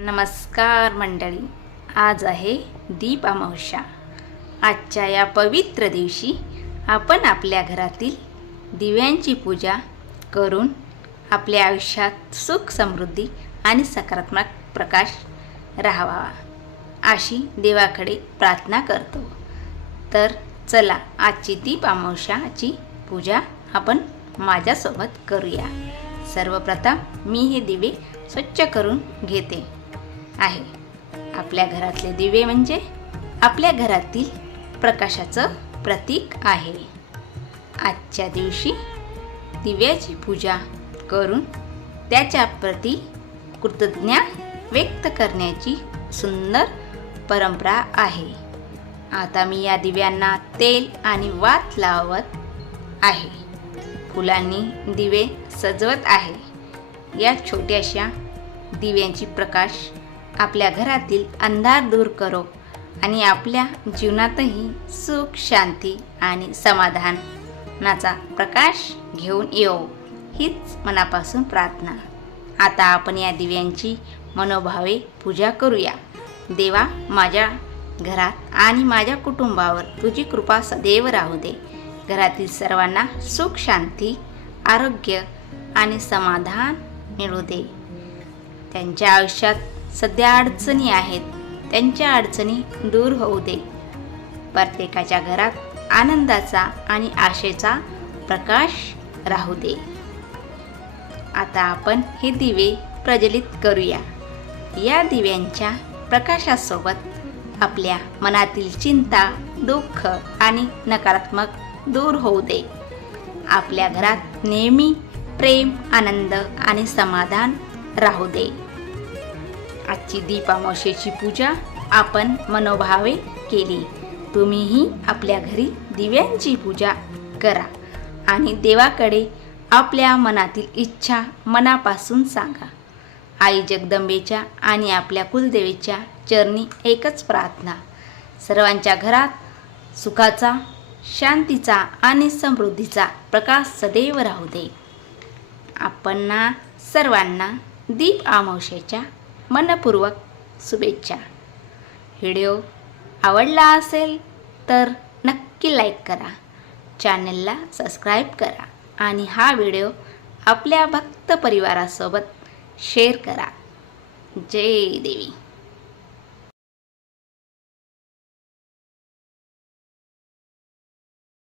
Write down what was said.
नमस्कार मंडळी, आज आहे दीप अमावस्या। आजच्या या पवित्र दिवशी आपण आपल्या घरातील दिव्यांची पूजा करून आपल्या आयुष्यात सुख समृद्धी आणि सकारात्मक प्रकाश राहावा अशी देवाकडे प्रार्थना करतो। तर चला आजची दीप अमावस्याची पूजा आपण माझ्यासोबत करूया। सर्वप्रथम मी हे दिवे स्वच्छ करून घेते आहे। आपल्या घरातले दिवे म्हणजे आपल्या घरातील प्रकाशाचं प्रतीक आहे। आजच्या दिवशी दिव्याची पूजा करून त्याच्या प्रती कृतज्ञता व्यक्त करण्याची सुंदर परंपरा आहे। आता मी या दिव्यांना तेल आणि वात लावत आहे, फुलांनी दिवे सजवत आहे। या छोट्याशा दिव्यांची प्रकाश आपल्या घरातील अंधार दूर करो आणि आपल्या जीवनातही सुख, शांती आणि समाधानाचा प्रकाश घेऊन येऊ, हीच मनापासून प्रार्थना। आता आपण या दिव्यांची मनोभावे पूजा करूया। देवा, माझ्या घरात आणि माझ्या कुटुंबावर तुझी कृपा सदैव राहू दे। घरातील सर्वांना सुख, शांती, आरोग्य आणि समाधान मिळू दे। त्यांच्या आयुष्यात सध्या अडचणी आहेत, त्यांच्या अडचणी दूर होऊ दे। प्रत्येकाच्या घरात आनंदाचा आणि आशेचा प्रकाश राहू दे। आता आपण हे दिवे प्रज्वलित करूया। या दिव्यांच्या प्रकाशासोबत आपल्या मनातील चिंता, दुःख आणि नकारात्मक दूर होऊ दे। आपल्या घरात नेहमी प्रेम, आनंद आणि समाधान राहू दे। आजची दीप अमावस्येची पूजा आपण मनोभावे केली। तुम्हीही आपल्या घरी दिव्यांची पूजा करा आणि देवाकडे आपल्या मनातील इच्छा मनापासून सांगा। आई जगदंबेच्या आणि आपल्या कुलदेवीच्या चरणी एकच प्रार्थना, सर्वांच्या घरात सुखाचा, शांतीचा आणि समृद्धीचा प्रकाश सदैव राहू दे। आपणा सर्वांना दीप अमावस्येच्या मनपूर्वक शुभेच्छा। व्हिडिओ आवडला असेल तर नक्की लाईक करा, चॅनलला सबस्क्राईब करा आणि हा व्हिडिओ आपल्या भक्त परिवारासोबत शेअर करा। जय देवी।